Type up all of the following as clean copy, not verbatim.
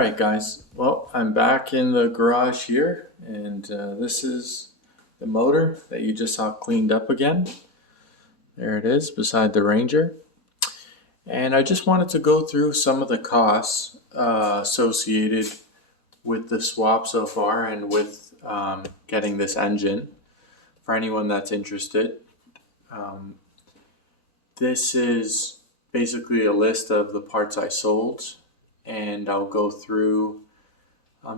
Alright guys, well I'm back in the garage here and this is the motor that you just saw cleaned up again. There it is beside the Ranger. And I just wanted to go through some of the costs associated with the swap so far and with getting this engine for anyone that's interested. This is basically a list of the parts I sold, and I'll go through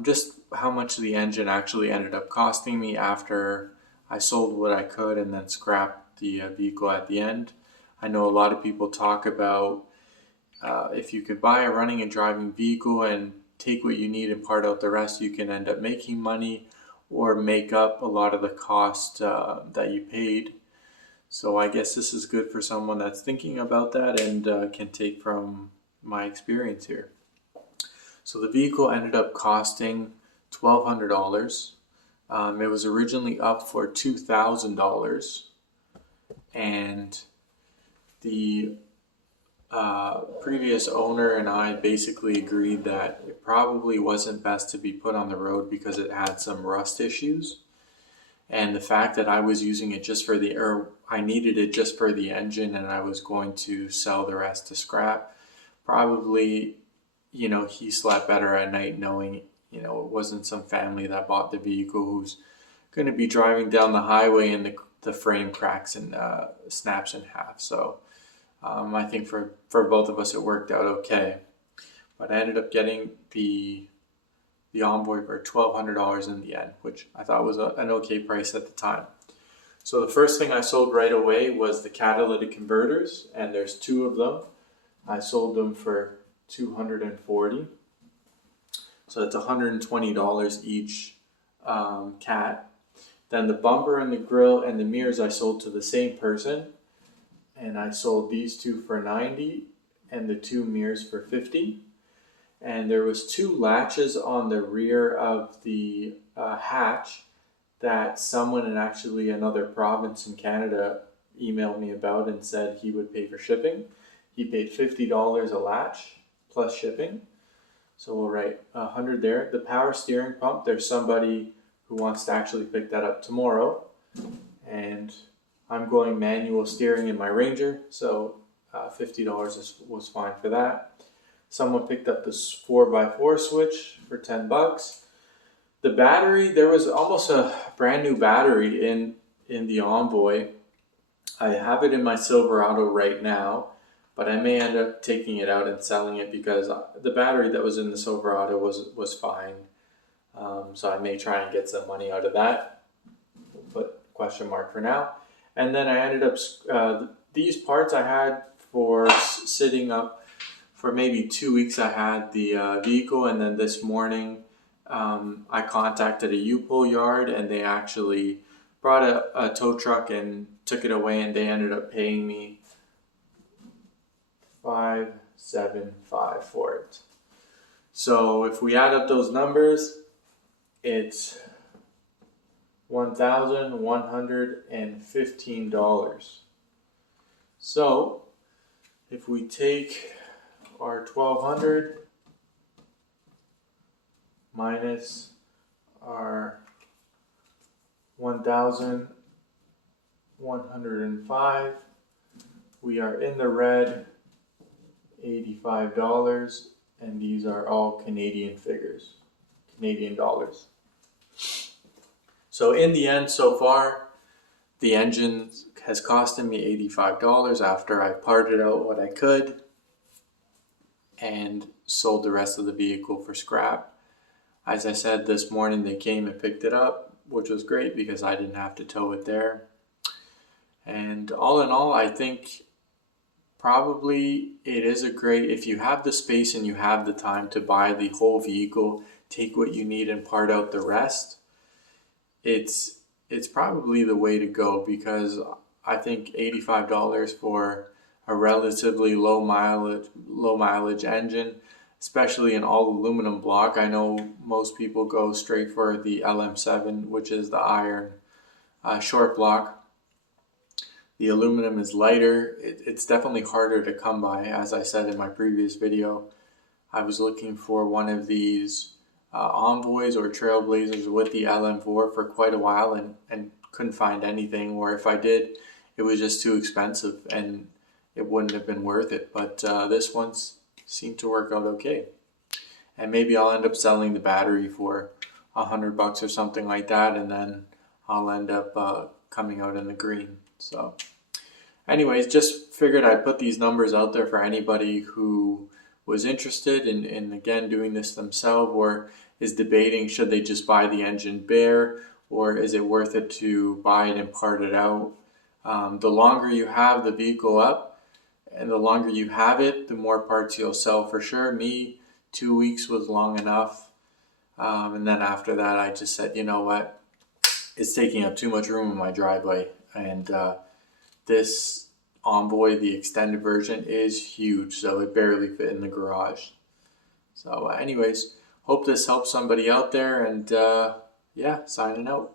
just how much the engine actually ended up costing me after I sold what I could and then scrapped the vehicle at the end. I know a lot of people talk about if you could buy a running and driving vehicle and take what you need and part out the rest, you can end up making money or make up a lot of the cost that you paid. So I guess this is good for someone that's thinking about that and can take from my experience here. So the vehicle ended up costing $1,200. It was originally up for $2,000, and the previous owner and I basically agreed that it probably wasn't best to be put on the road because it had some rust issues. And the fact that I was using it just for I needed it just for the engine and I was going to sell the rest to scrap, probably, he slept better at night knowing, it wasn't some family that bought the vehicle who's going to be driving down the highway and the frame cracks and snaps in half. So I think for both of us it worked out okay. But I ended up getting the Envoy for $1,200 in the end, which I thought was an okay price at the time. So the first thing I sold right away was the catalytic converters, and there's two of them. I sold them for $240. So that's $120 each cat. Then the bumper and the grill and the mirrors I sold to the same person, and I sold these two for $90 and the two mirrors for $50. And there was two latches on the rear of the hatch that someone in actually another province in Canada emailed me about and said he would pay for shipping. He paid $50 a latch plus shipping. So we'll write $100 there. The power steering pump, there's somebody who wants to actually pick that up tomorrow. And I'm going manual steering in my Ranger, so $50 was fine for that. Someone picked up this 4x4 switch for $10. The battery, there was almost a brand new battery in the Envoy. I have it in my Silverado right now, but I may end up taking it out and selling it because the battery that was in the Silverado was fine. So I may try and get some money out of that. We'll put question mark for now. And then I ended up, these parts I had for sitting up for maybe 2 weeks. I had the vehicle, and then this morning I contacted a U-Pull yard and they actually brought a tow truck and took it away, and they ended up paying me $575 for it. So if we add up those numbers, it's $1,115. So if we take our $1,200 minus our $1,105, we are in the red, $85, and these are all Canadian figures, Canadian dollars. So in the end, so far, the engine has costed me $85 after I parted out what I could and sold the rest of the vehicle for scrap. As I said, this morning they came and picked it up, which was great because I didn't have to tow it there. And all in all, I think probably it is a great, if you have the space and you have the time to buy the whole vehicle, take what you need and part out the rest, it's probably the way to go, because I think $85 for a relatively low mileage engine, especially an all aluminum block. I know most people go straight for the LM7, which is the iron short block. The aluminum is lighter. It's definitely harder to come by. As I said in my previous video, I was looking for one of these Envoys or Trailblazers with the LM4 for quite a while and couldn't find anything, or if I did, it was just too expensive and it wouldn't have been worth it. But this one seemed to work out okay. And maybe I'll end up selling the battery for $100 or something like that, and then I'll end up coming out in the green. So anyways, just figured I'd put these numbers out there for anybody who was interested in again doing this themselves, or is debating should they just buy the engine bare, or is it worth it to buy it and part it out. The longer you have the vehicle up and the longer you have it, the more parts you'll sell for sure. Me, 2 weeks was long enough. And then after that, I just said, you know what, it's taking up too much room in my driveway. And this Envoy, the extended version, is huge, so it barely fit in the garage. So anyways, hope this helps somebody out there, and yeah, signing out.